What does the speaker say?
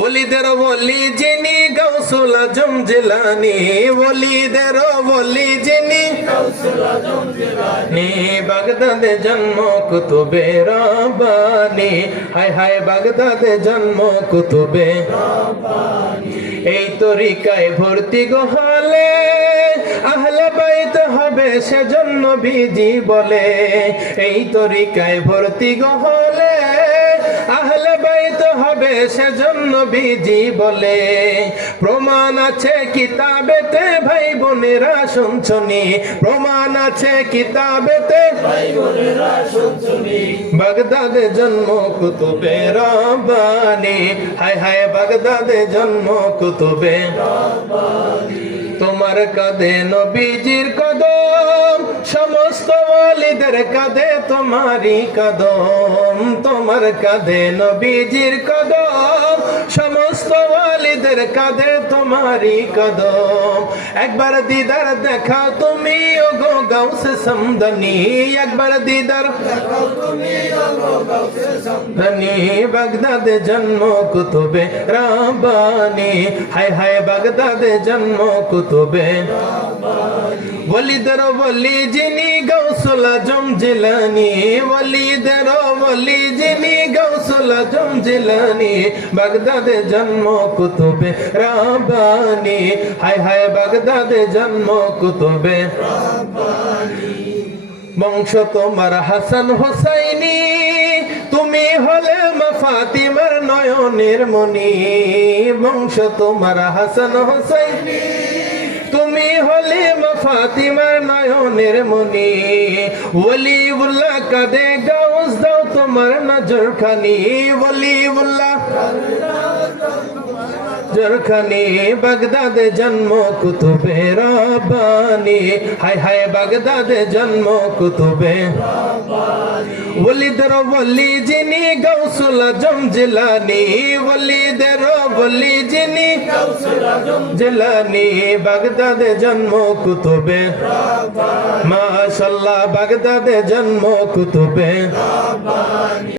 ওলিদের ওলি যিনি গাউসুল আজম জিলানী, ওলিদের ওলি যিনি গাউসুল আজম জিলানী, বাগদাদে জন্ম কুতুবে রব্বানী, হায় হায় বাগদাদে জন্ম কুতুবে রব্বানী। এই তরিকায় ভর্তি গহলে আহলে বাইত হবে সেজন্য বিজি বলে, এই তরিকায় ভর্তি গহলে আহলে বাইত হবে সেজন্য বিজি বলে। প্রমাণ আছে কিতাবেতে ভাই বোনেরা শুনছনি, প্রমাণ আছে কিতাবেতে ভাই বোনেরা শুনছনি, বাগদাদে জন্ম কুতুবে রব্বানী, হায় হায় বাগদাদে জন্ম কুতুবে রব্বানী। তোমার কাঁধে নবীজির কদম, সমস্ত ওয়ালিদের কাঁধে তোমারই কদম, তোমার কাঁধে নবীজির কদম, সমস্ত ওয়ালিদের কাঁধে তোমারই কদম। একবার দিদার দেখাও তুমি ওগো গাউসে সমদানি, একবার দিদার দেখাও তুমি ওগো গাউসে সমদানি, বাগদাদে জন্ম কুতুবে রব্বানী, হায় হায় বাগদাদে জন্ম কুতুবে রব্বানী। ওলিদের ওলি যিনি গাউসুল আজম জিলানী, ওলিদের ওলি যিনি গাউসুল আজম জিলানী, বাগদাদে জন্ম কুতুবে রব্বানী, হায় হায় বাগদাদে জন্ম কুতুবে রব্বানী। বংশ তোমার হাসান হোসাইনি, তুমি হলে মা ফাতিমার নয়নের মনি, বংশ তোমার হাসান হোসাইনি, তুমি হলে মা ফাতিমার নয়নের মনি। ওলিউল্লাহ কাঁদে গাউস দাও তোমার নজর খানি, ওলিউল্লাহ জরখানি, বাগদাদে জন্ম কুতুবে রব্বানী, হায় হায় বাগদাদে জন্ম কুতুবে রব্বানী। ওলিদের ওলি যিনি গাউসুল আজম জিলানী, ওলিদের ওলি যিনি গাউসুল আজম জিলানী, বাগদাদে জন্ম কুতুবে রব্বানী, মাশাআল্লাহ বাগদাদে জন্ম কুতুবে রব্বানী।